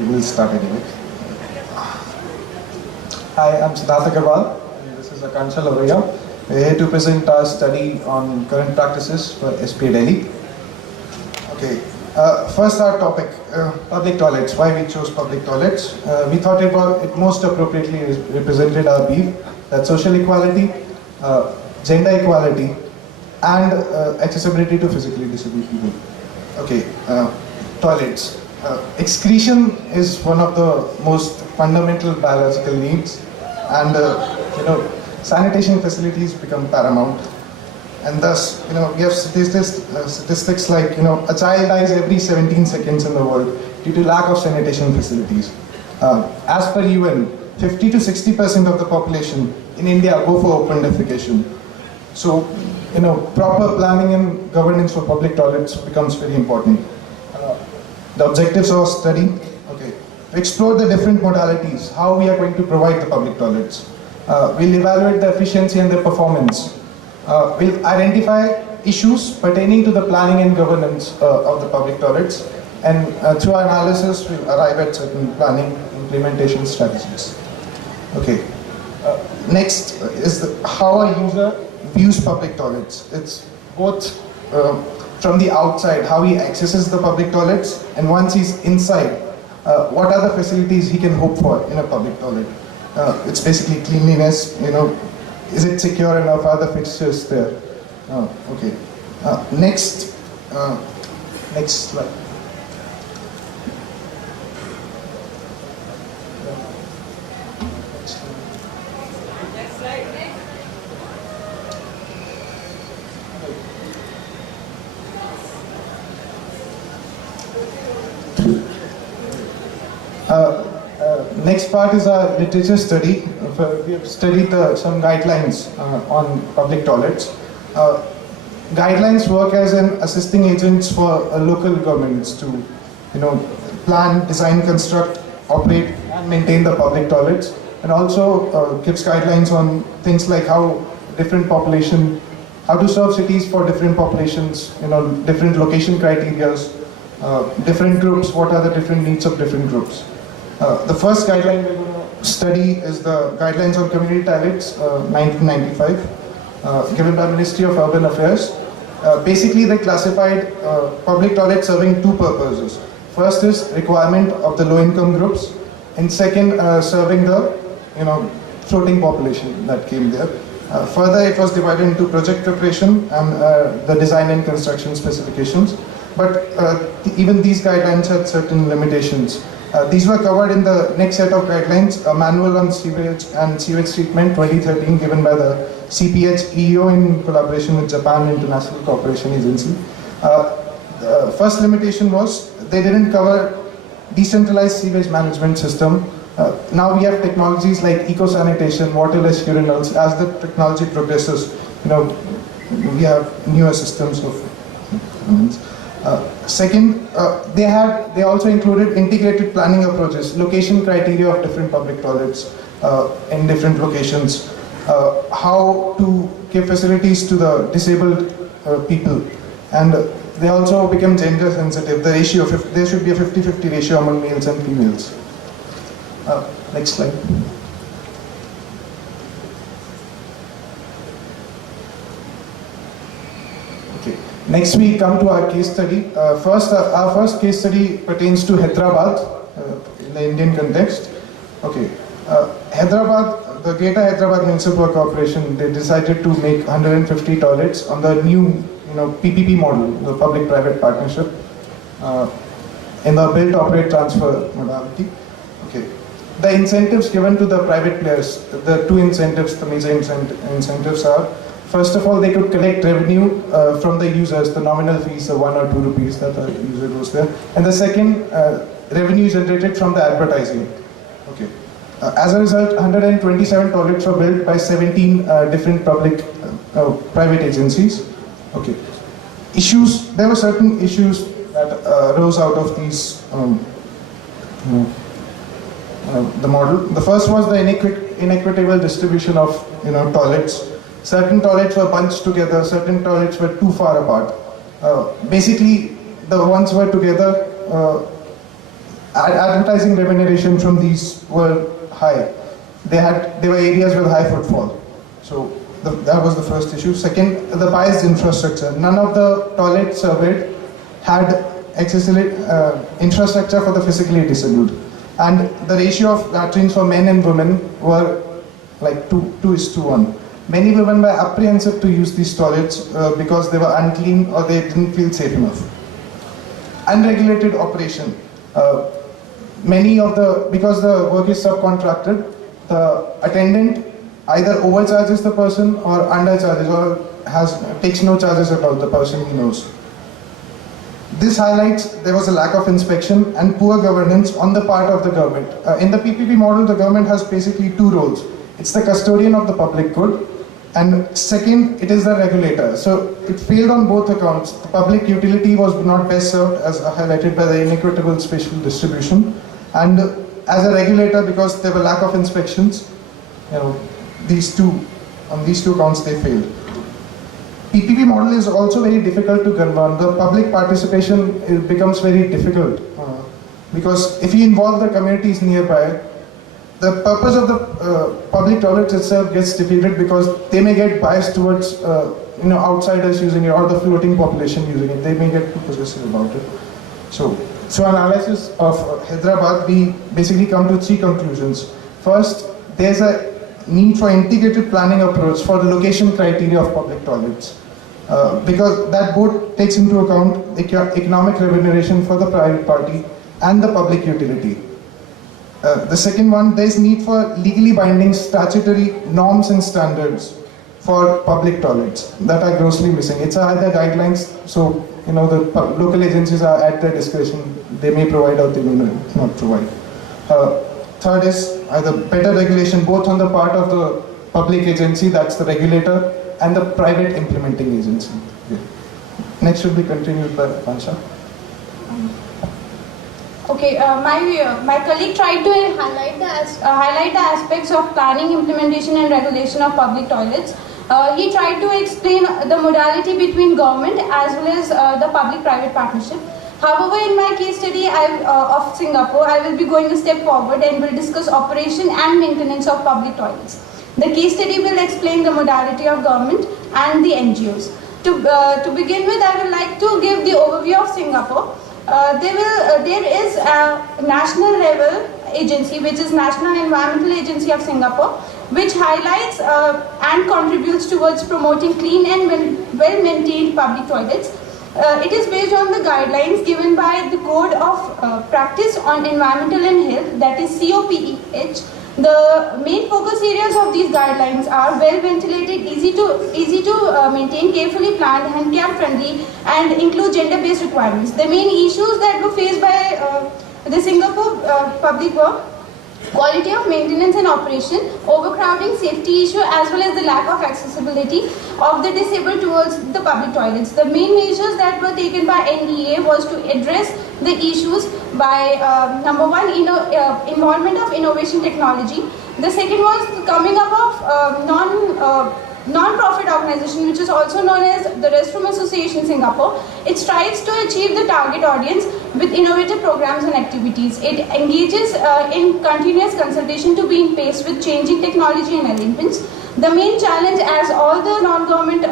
Okay, we'll start anyway. Hi, I'm Siddharth Agarwal. And this is Akanksha Lavaya. We're here to present our study on current practices for SPA Delhi. Okay, first our topic, public toilets. Why we chose public toilets? We thought it most appropriately represented our beef, that social equality, gender equality, and accessibility to physically disabled people. Okay, toilets. Excretion is one of the most fundamental biological needs, and sanitation facilities become paramount. And thus, we have statistics like, a child dies every 17 seconds in the world due to lack of sanitation facilities. As per UN, 50 to 60% of the population in India go for open defecation. So, proper planning and governance for public toilets becomes very important. The objectives of our study, okay, to explore the different modalities, how we are going to provide the public toilets. We'll evaluate the efficiency and the performance. We'll identify issues pertaining to the planning and governance of the public toilets, and through our analysis, we'll arrive at certain planning implementation strategies. Okay. Next is how a user views public toilets. It's both from the outside, how he accesses the public toilets, and once he's inside, what are the facilities he can hope for in a public toilet. It's basically cleanliness, is it secure enough, are the fixtures there? Okay. Next slide. Next part is our literature study. We have studied some guidelines on public toilets. Guidelines work as an assisting agents for local governments to, plan, design, construct, operate, and maintain the public toilets, and also gives guidelines on things like how to serve cities for different populations, different location criteria, different groups, what are the different needs of different groups. The first guideline we're going to study is the Guidelines on Community Toilets, 1995, given by Ministry of Urban Affairs. Basically, they classified public toilets serving two purposes. First is requirement of the low-income groups, and second, serving the floating population that came there. Further, it was divided into project preparation and the design and construction specifications. But even these guidelines had certain limitations. These were covered in the next set of guidelines, a manual on sewage and sewage treatment 2013 given by the CPH EO in collaboration with Japan International Cooperation Agency. The first limitation was they didn't cover decentralized sewage management system. Now we have technologies like eco-sanitation, waterless urinals. As the technology progresses, we have newer systems of second, they also included integrated planning approaches, location criteria of different public toilets in different locations, how to give facilities to the disabled people, and they also become gender sensitive. The ratio, there should be a 50-50 ratio among males and females. Next slide. Next, we come to our case study. Our first case study pertains to Hyderabad in the Indian context. Okay, Hyderabad, the Greater Hyderabad Municipal Corporation, they decided to make 150 toilets on the new, PPP model, the public-private partnership, in the build, operate, transfer modality. Okay, the incentives given to the private players, the two incentives, the major incentives are. First of all, they could collect revenue from the users, the nominal fees, the 1 or 2 rupees that the user goes there. And the second, revenue generated from the advertising. Okay. As a result, 127 toilets were built by 17 different private agencies. Okay. There were certain issues that arose out of these, the model. The first was the inequitable distribution of, toilets. Certain toilets were bunched together, certain toilets were too far apart. Basically, the ones were together, Advertising remuneration from these were high. They were areas with high footfall. So that was the first issue. Second, the biased infrastructure. None of the toilets surveyed had accessible infrastructure for the physically disabled. And the ratio of latrines for men and women were like 2:1. Many women were apprehensive to use these toilets because they were unclean or they didn't feel safe enough. Unregulated operation. Because the work is subcontracted, the attendant either overcharges the person or undercharges or takes no charges at all, the person he knows. This highlights there was a lack of inspection and poor governance on the part of the government. In the PPP model, the government has basically two roles. It's the custodian of the public good, and second, it is the regulator. So it failed on both accounts. The public utility was not best served, as highlighted by the inequitable spatial distribution, and as a regulator, because there were lack of inspections, on these two counts they failed. PPP model is also very difficult to govern. The public participation becomes very difficult because if you involve the communities nearby, the purpose of the public toilets itself gets defeated because they may get biased towards outsiders using it or the floating population using it. They may get too possessive about it. So analysis of Hyderabad, we basically come to three conclusions. First, there's a need for integrated planning approach for the location criteria of public toilets. Because that both takes into account economic remuneration for the private party and the public utility. The second one, there is need for legally binding statutory norms and standards for public toilets that are grossly missing. It's either guidelines, so the local agencies are at their discretion. They may provide or they may not provide. Third is either better regulation both on the part of the public agency, that's the regulator, and the private implementing agency. Yeah. Next should be continued by Pansha. Okay, my colleague tried to highlight the aspects of planning, implementation and regulation of public toilets. He tried to explain the modality between government as well as the public-private partnership. However, in my case study of Singapore, I will be going a step forward and will discuss operation and maintenance of public toilets. The case study will explain the modality of government and the NGOs. To begin with, I would like to give the overview of Singapore. There is a national level agency, which is National Environmental Agency of Singapore, which highlights and contributes towards promoting clean and well-maintained public toilets. It is based on the guidelines given by the Code of Practice on Environmental and Health, that is COPEH. The main focus areas of these guidelines are well ventilated, easy to maintain, carefully planned, handicap friendly, and include gender-based requirements. The main issues that were faced by the Singapore public were quality of maintenance and operation, overcrowding, safety issue, as well as the lack of accessibility of the disabled towards the public toilets. The main measures that were taken by NEA was to address the issues by number one, involvement of innovation technology. The second was the coming up of non-profit organization, which is also known as the Restroom Association Singapore. It strives to achieve the target audience with innovative programs and activities. It engages in continuous consultation to be in pace with changing technology and arrangements. The main challenge, as all the non-government,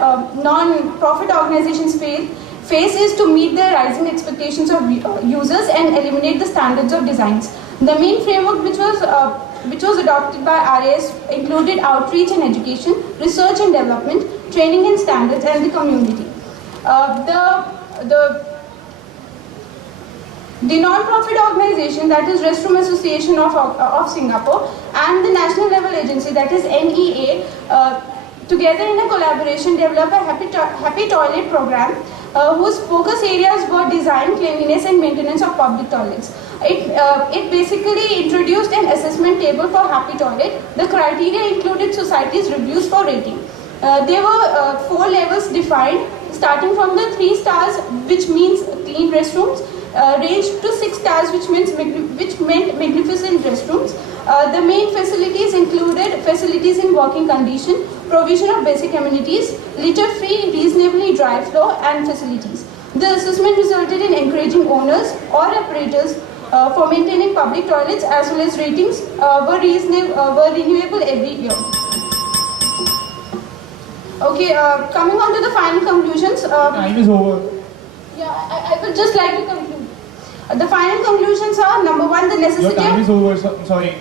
non-profit organizations face is to meet the rising expectations of users and eliminate the standards of designs. The main framework which was adopted by RAS included outreach and education, research and development, training and standards, and the community. The non-profit organization, that is Restroom Association of Singapore, and the national level agency, that is NEA, together in a collaboration developed a Happy Toilet program, whose focus areas were design, cleanliness and maintenance of public toilets. It basically introduced an assessment table for Happy Toilet. The criteria included society's reviews for rating. There were 4 levels defined, starting from the 3 stars, which means clean restrooms, ranged to 6 stars, which meant magnificent restrooms. The main facilities included facilities in working condition, provision of basic amenities, litter-free, reasonably dry floor, and facilities. The assessment resulted in encouraging owners or operators for maintaining public toilets as well as ratings were renewable every year. Okay, coming on to the final conclusions. Time is over. Yeah, I would just like to conclude. The final conclusions are: number one, the Your necessity time is of, over. Sorry.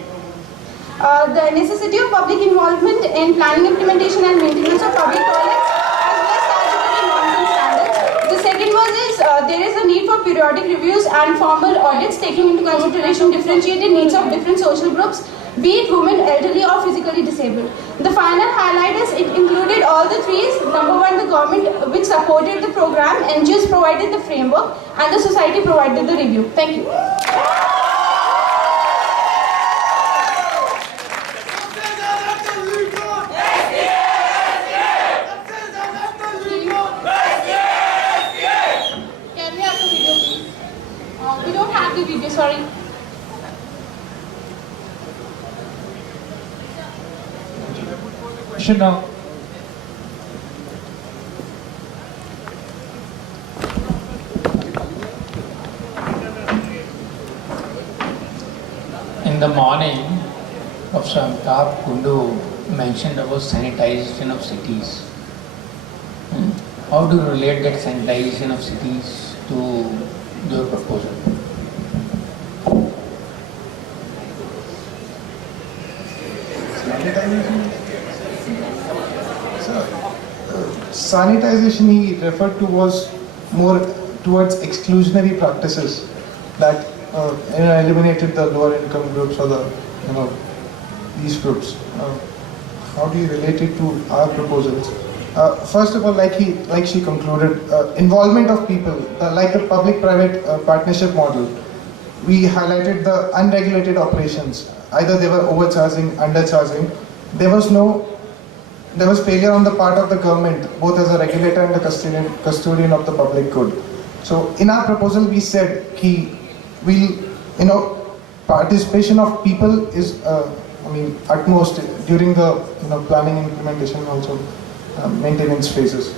the necessity of public involvement in planning, implementation, and maintenance of public toilets, as well as statutory norms and standards. The second one is there is a need for periodic reviews and formal audits taking into consideration differentiated needs of different social groups, be it women, elderly, or physically disabled. The final highlight is it included all the three. Number one, the government which supported the program, NGOs provided the framework, and the society provided the review. Thank you. Can we have the video, please? We don't have the video, sorry. Question now. In the morning, Professor Amitabh Kundu mentioned about sanitization of cities. How do you relate that sanitization of cities to your proposal? Sanitization he referred to was more towards exclusionary practices that eliminated the lower income groups or the these groups. How do you relate it to our proposals? First of all, like she concluded, involvement of people, like the public-private partnership model. We highlighted the unregulated operations. Either they were overcharging, undercharging. There was failure on the part of the government, both as a regulator and the custodian of the public good. So in our proposal, we said participation of people is utmost during the planning, implementation, also maintenance phases.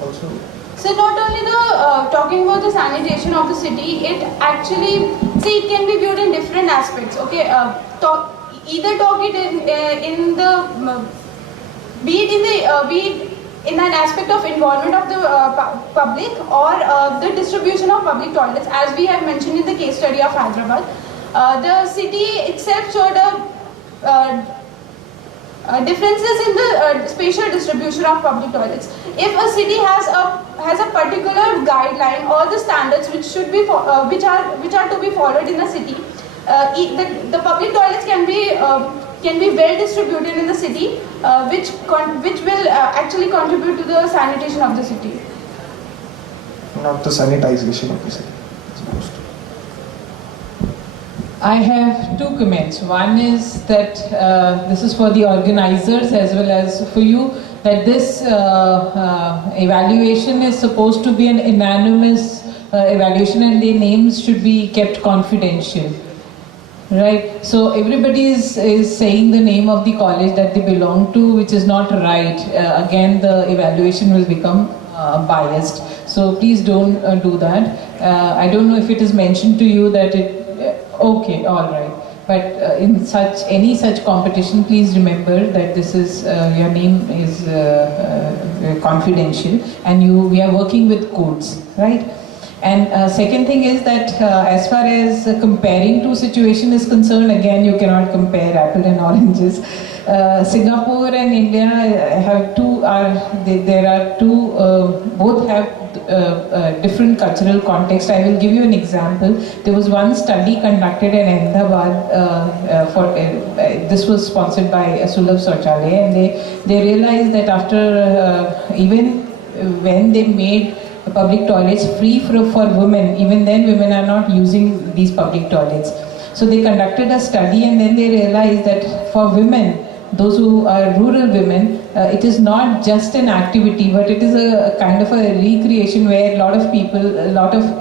Also. So not only the talking about the sanitation of the city, it actually it can be viewed in different aspects. Okay, either talk it in the be it in an aspect of involvement of the public or the distribution of public toilets, as we have mentioned in the case study of Hyderabad. The city itself showed differences in the spatial distribution of public toilets. If a city has a particular guideline or the standards which should be which are to be followed in a city, the public toilets can be well distributed in the city, which will actually contribute to the sanitation of the city. Not the sanitization of the city. I have two comments. One is that this is for the organizers as well as for you, that this evaluation is supposed to be an anonymous evaluation and their names should be kept confidential. Right, so everybody is saying the name of the college that they belong to, which is not right. Again, the evaluation will become biased. So please don't do that. I don't know if it is mentioned to you that okay, all right. But in any such competition, please remember that this is your name is confidential, and we are working with codes, right? And second thing is that as far as comparing two situations is concerned, again you cannot compare apple and oranges. Singapore and India have both have different cultural context. I will give you an example. There was one study conducted in Ahmedabad. This was sponsored by Sulabh Sauchalaya, and they realized that after even when they made public toilets free for women, even then women are not using these public toilets. So they conducted a study, and then they realized that for women, those who are rural women, it is not just an activity, but it is a kind of a recreation where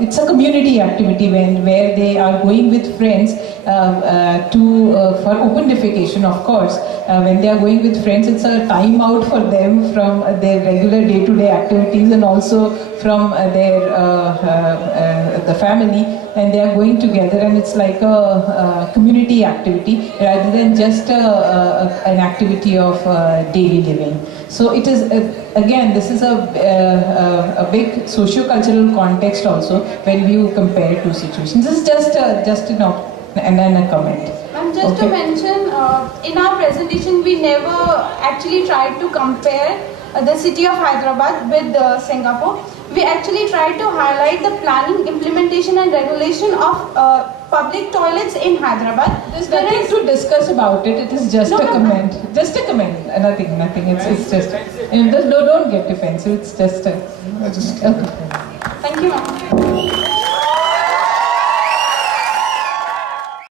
it's a community activity where they are going with friends for open defecation, of course. When they are going with friends, it's a time out for them from their regular day-to-day activities and also from the the family, and they are going together, and it's like a community activity rather than just an activity of daily living. So it is again, this is a big socio-cultural context also when you compare two situations. This is just a comment. Ma'am, just to mention, in our presentation, we never actually tried to compare the city of Hyderabad with Singapore. We actually tried to highlight the planning, implementation and regulation of public toilets in Hyderabad. There's nothing to discuss about it. It is just No, a no, comment. Just a comment. Nothing. It's just. Don't get defensive. It's just a. I just Okay. Thank you, ma'am.